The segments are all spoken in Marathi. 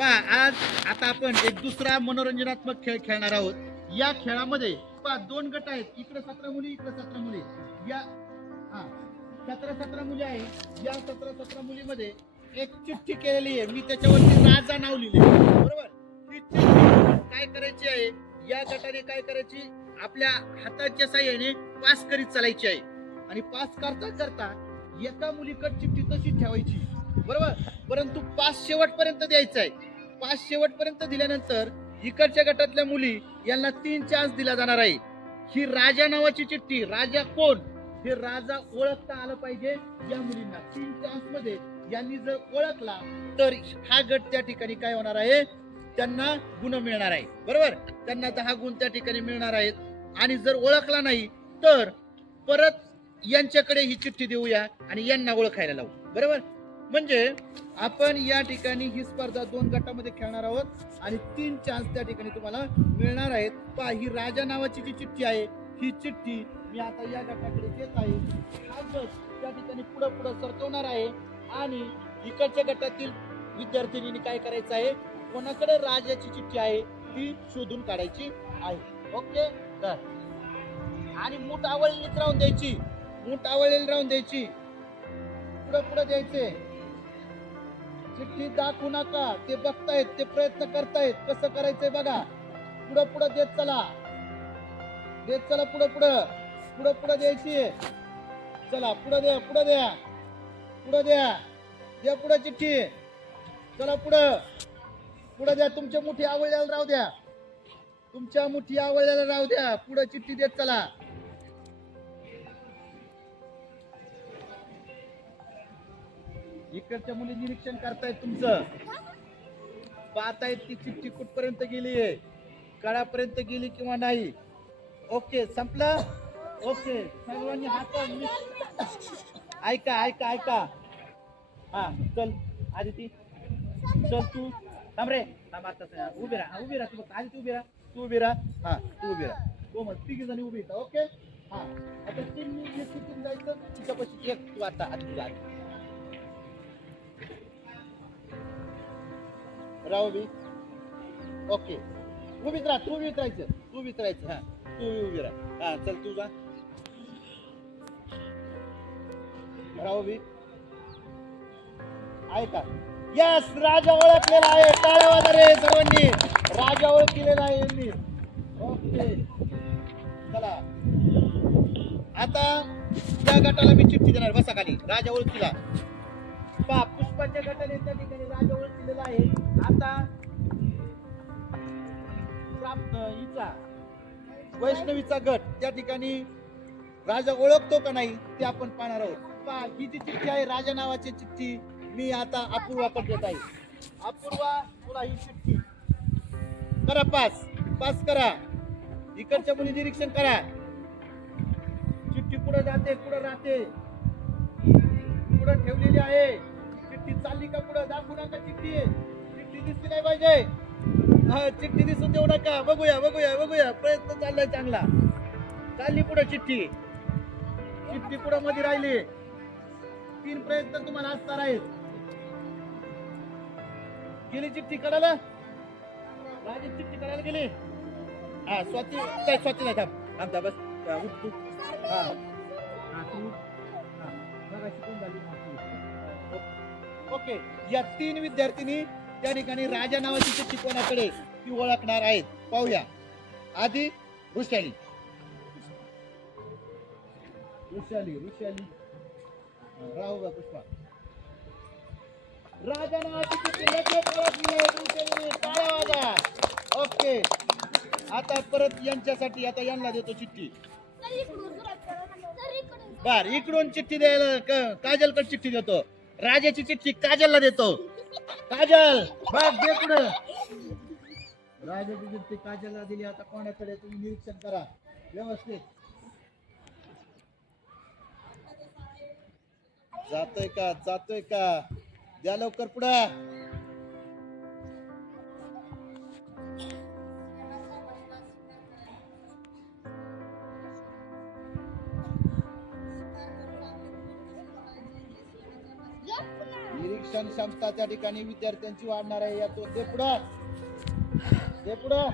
आज आता आपण एक दुसरा मनोरंजनात्मक खेळ खेळणार आहोत. या खेळामध्ये दोन गट आहेत. इकडे 17 मुली, इकडे 17 मुली. या 17 मुली आहेत. या 17 मुलीमध्ये एक चिठ्ठी केलेली आहे. मी त्याच्यावरती राजा नाव लिहिले, बरोबर. ती चिठ्ठी काय करायची आहे, या गटाने काय करायची, आपल्या हाताच्या साह्याने पास करीत चालायची आहे. आणि पास करता करता एका मुलीकडे चिठ्ठी तशी ठेवायची, बरोबर. परंतु पास शेवटपर्यंत द्यायचा आहे. पास शेवटपर्यंत दिल्यानंतर इकडच्या गटातल्या मुली यांना 3 चान्स दिला जाणार आहे. ही राजा नावाची चिठ्ठी, राजा कोण हे राजा ओळखता आलं पाहिजे या मुलींना. 3 चान्स मध्ये यांनी जर ओळखला तर हा गट त्या ठिकाणी काय होणार आहे, त्यांना गुण मिळणार आहे, बरोबर. त्यांना 10 गुण त्या ठिकाणी मिळणार आहेत. आणि जर ओळखला नाही तर परत यांच्याकडे ही चिठ्ठी देऊया आणि यांना ओळखायला लावू, बरोबर. म्हणजे आपण या ठिकाणी ही स्पर्धा 2 गटामध्ये खेळणार आहोत आणि 3 चान्स त्या ठिकाणी तुम्हाला मिळणार आहेत. पहा, ही राजा नावाची जी चिठ्ठी आहे, ही चिठ्ठी मी आता या गटाकडे देत आहे. हा गट त्या ठिकाणी पुढे पुढे सरकवणार आहे आणि इकडच्या गटातील विद्यार्थिनींनी काय करायचं आहे, कोणाकडे राजाची चिठ्ठी आहे ती शोधून काढायची आहे. ओके. तर आणि मूठ आवळलीच राहून द्यायची, मूठ आवळलेली राहून द्यायची. पुढे पुढे द्यायचे. चिठ्ठी दाखवू नका, ते बघतायत, ते प्रयत्न करतायत, कसं करायचंय बघा. पुढे पुढे देत चला, देत चला. पुढे पुढे पुढे पुढे द्यायची. चला पुढे द्या, पुढे द्या, पुढे द्या, द्या पुढे चिठ्ठी. चला पुढे पुढे द्या. तुमच्या मुठी आवळलेल्या राहू द्या, तुमच्या मुठी आवळलेल्या राहू द्या. पुढे चिठ्ठी देत चला. इकडच्या मुली निरीक्षण करतायत, तुमचं पाहतायत ती चिठ्ठी कुठपर्यंत गेली आहे, कळापर्यंत गेली किंवा नाही. ओके, संपलं. ओके, सर्वांनी हात ऐका ऐका ऐका. हा, चल आदिती, चल तू थांब रे, थांब. आता उभी राहा, उभी राहा. तू आदिती उभी राहा, तू उभी राहा. हा, तू उभी राहा. तो मग 3 जणी उभी राहा. ओके. हा, आता 3 जायचं तिच्यापाशी. एक तू आता आदिती राहू बी. ओके, उभीच राहा. तू उभीच राहायचं, तू उभीच राहायचं. हा, तू उभी राहा. हा, चल तू जा. राहू बी. ऐका. यस, राजा ओळखलेला आहे. टाळ्या वाजा रे सर्वांनी. राजा ओळखलेला आहे यांनी. ओके, चला. आता त्या गटाला मी चिठ्ठी देणार. बसा खाली. राजा ओळखीला. पहा, पुष्पाच्या गटाने त्या ठिकाणी राजा ओळखलेला आहे. आता हिचा वैष्णवीचा गट त्या ठिकाणी राजा ओळखतो का नाही ते आपण पाहणार आहोत. पहा, ही जी चिठ्ठी आहे राजा नावाची चिठ्ठी मी आता अपूर्वाकडे देत आहे. अपूर्वा, तुला ही चिठ्ठी करा. पास पास करा. इकडच्या मुली निरीक्षण करा. चिठ्ठी कुठं जाते, कुठं राहते, कुठं ठेवलेली आहे. चिठ्ठी चालली का पुढे, दाखवू नका. चिठ्ठी चिठ्ठी दिसली नाही पाहिजे. हा, चिठ्ठी दिसून देऊ नका. बघूया बघूया बघूया. प्रयत्न चाललाय चांगला. चालली पुढे चिठ्ठी, चिठ्ठी पुढे मध्ये राहिली. 3 प्रयत्न तुम्हाला असणार आहेत. गेली चिठ्ठी काढायला, राजी चिठ्ठी काढायला गेली. हा, स्वाती स्वातीला थांब, थांब बस. उठ तू. हा हा, तू. हा, बघा शिकून झाली. ओके, या 3 विद्यार्थिनी त्या ठिकाणी राजा नावाची चिठ्ठी कोणाकडे ती ओळखणार आहेत. पाहूया. आधी ऋषाली. ऋषाली ऋषाली राहू बा. पुष्पा. राजा नावाची चिठ्ठी लगेच ओळखली आहे ऋषालीने. टाळ्या वाजा. ओके, आता परत यांच्यासाठी आता यांना देतो चिठ्ठी. बर, इकडून चिठ्ठी द्यायला काजलकडे चिठ्ठी देतो. राजाची चिठ्ठी काजलला देतो. काजल, बघ दे पुढे. राजाची चिठ्ठी काजलला दिली. आता कोणाकडे तुम्ही निरीक्षण करा व्यवस्थित. जातोय का, जातोय का, द्या लवकर पुढे. निरीक्षण वाचन क्षमता त्या ठिकाणी विद्यार्थ्यांची वाढणार आहे. यातून दे पुढं.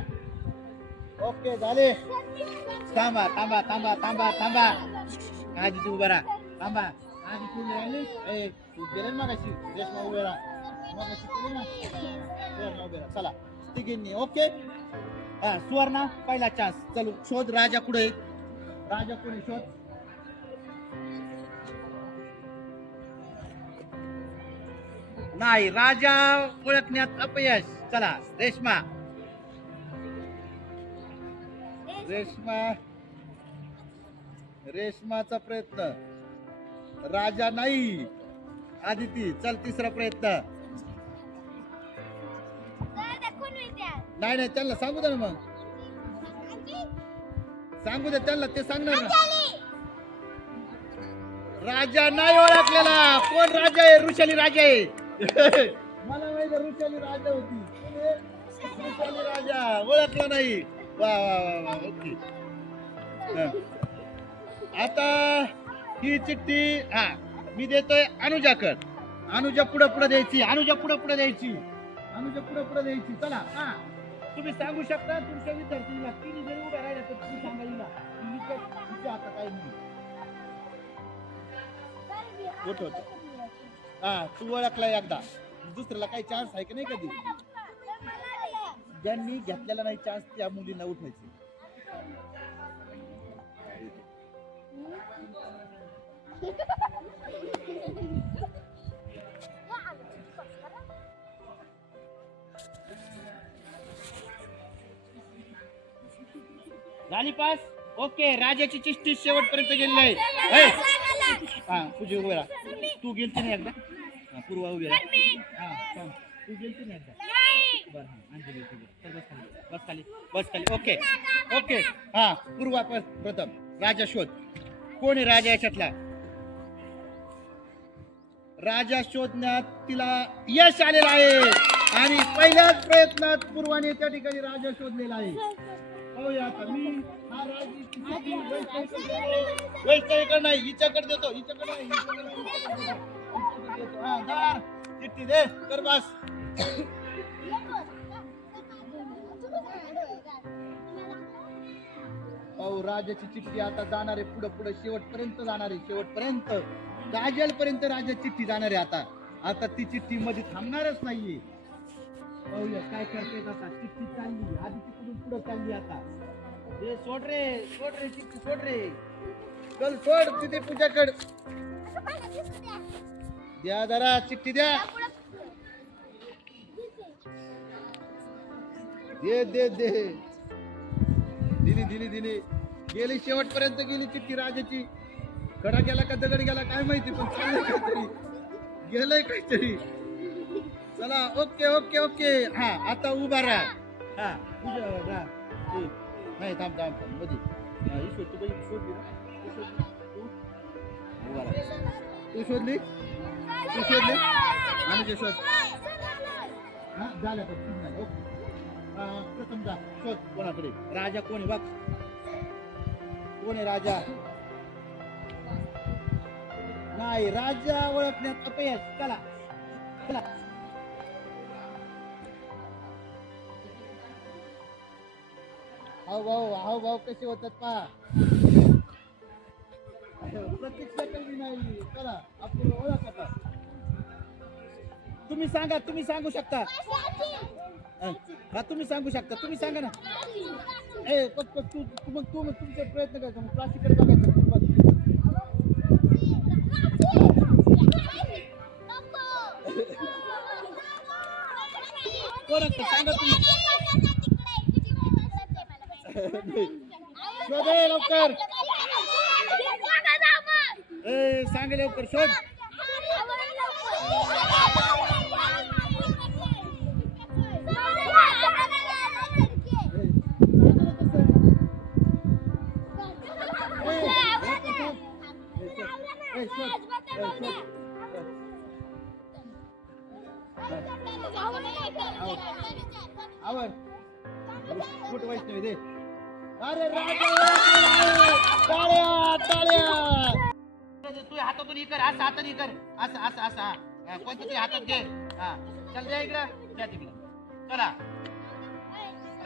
ओके झाले. थांबा थांबा थांबा थांबा थांबा. आधी तू उभा राहा. थांबा आधी तू राहिली. तू गेले ना मगाशी. रेशमा उभे राहा. मगाशी केली ना. सुवर्णा उभे राहा. चला तिघींनी. ओके. हा सुवर्णा पहिला चान्स. चलो शोध राजा कुठे. राजा कुठे शोध. नाही राजा ओळखण्यात अपयश. चला रेशमा. रेशमाचा प्रयत्न. राजा नाही. आदिती चल तिसरा प्रयत्न. नाही त्यांना सांगू दे ना मग. सांगू दे त्यांना. ते सांगणार ना. राजा नाही ओळखलेला. कोण राजा आहे. ऋषाली राजा आहे. मला माहिती ऋषाली राजा होती. ऋषाली राजा ओळखला नाही. वा वा वा वा. ओके. आता ही चिठ्ठी हा मी देतोय अनुजाकड. अनुजा पुढे पुढे द्यायची. अनुजा पुढे पुढे द्यायची. अनुजा पुढे पुढे द्यायची. चला हा तुम्ही सांगू शकता तुमच्या विद्यार्थ्यांना. तिने जरी उभ्या राहिल्या तर तुम्ही सांगायला आता काय नाही. हा तू ओळखला एकदा. दुसऱ्याला काही चान्स आहे की नाही कधी. ज्यांनी घेतलेला नाही चान्स त्या मुलींना उठवायचे. झाली पास. ओके राजाची चिठ्ठी शेवटपर्यंत गेलेली आहे. हा तुझी उभे राहा. तू गेलती नाही एकदा. पूर्वा उभी राहा. हा तू गेलती नाही एकदा. बरं हा अंजली बस खाली. बस खाली. Okay okay. हा पूर्वा प्रथम राजा शोध. कोण आहे राजा याच्यातला. राजा शोधण्यात तिला यश आलेलं आहे. आणि पहिल्याच प्रयत्नात पूर्वाने त्या ठिकाणी राजा शोधलेला आहे. पाहूया आता. मी हा वैष्णवीकडे नाही हिच्याकडे देतो. हिच्याकडे नाही. हा दार चिठ्ठी दे कर बस. पाहू राजाची चिठ्ठी आता जाणार आहे पुढे पुढे शेवटपर्यंत जाणार आहे. शेवटपर्यंत गाजल पर्यंत राजा चिठ्ठी जाणार आहे. आता ती चिठ्ठी मध्ये थांबणारच नाहीये. पाहूया काय करते आता. चिठ्ठी चालली. आधी तिकडून पुढे चालली. आता सोड रे चिठ्ठी सोड रे. चल सोड. तिथे तुझ्याकडे द्या जरा चिठ्ठी द्या. दे दिली. गेली शेवटपर्यंत गेली चिठ्ठी राजाची. कडा गेला का दगड गेला काय माहिती. पण चाललंय काहीतरी. गेलंय काहीतरी. चला ओके. हा आता उभा राहा. हा उभा राहा. नाही थांब मध्ये. ईश्वर तू शोधली ना. उभा राहा. तू शोधली. आणि शोध. हा झालं तर ओके. प्रथम जा शोध कोणाकडे. राजा कोण आहे बघ. कोण आहे राजा. नाही राजा ओळखण्यात अपयश. चला हाव कसे होतात पहा. प्रतीक्षा कमी नाही. चला आपण ओळख आता. तुम्ही सांगू शकता. हा तुम्ही सांगू शकता. तुम्ही सांगा ना. तू तुमचे प्रयत्न करायचा. मग क्लासिकडे बघायचं. सांगा तुम्ही. शोध लवकर. सांग लवकर शोध. आवर कुठं वैष्णवी दे. अरे टाळ्या तू हातातून कर. असं हाताने कर. असं कोणतं तरी हातात घे. हा चल द्या इकडं, द्या तिकडं. चला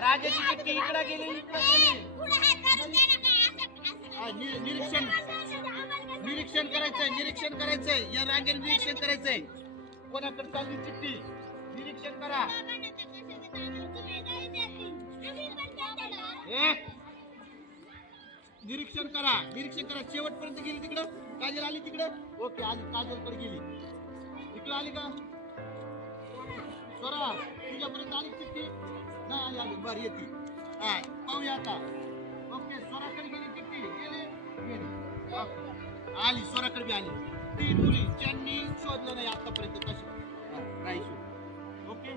राजाची चिठ्ठी इकडं गेली, इकडं गेली. निरीक्षण निरीक्षण करायचंय, निरीक्षण करायचंय, या रांगेने निरीक्षण करायचंय. कोणाकडे चालली चिठ्ठी निरीक्षण करा. निरीक्षण करा, निरीक्षण करा. शेवटपर्यंत गेली तिकडं, काजल आली तिकडं. ओके आली, काजलकडे गेली. इकडं आली का स्वरा? तुझ्यापर्यंत आली चिठ्ठी? नाही आली अजून. बरं येते. हा पाहूया आता. ओके स्वराकडे गेली चिठ्ठी, गेली गेली. ओके आली, स्वराकडे बी आली. ती मुली ज्यांनी शोधलं नाही आतापर्यंत तसं नाही शोध. ओके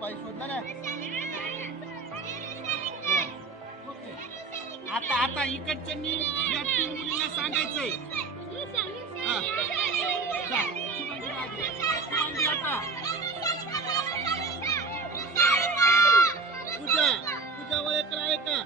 बाई शोधलं ना. आता आता इकडच्यांनी या 3 मुलींना सांगायचंय. आता पूजा पूजा वयकर आहे का?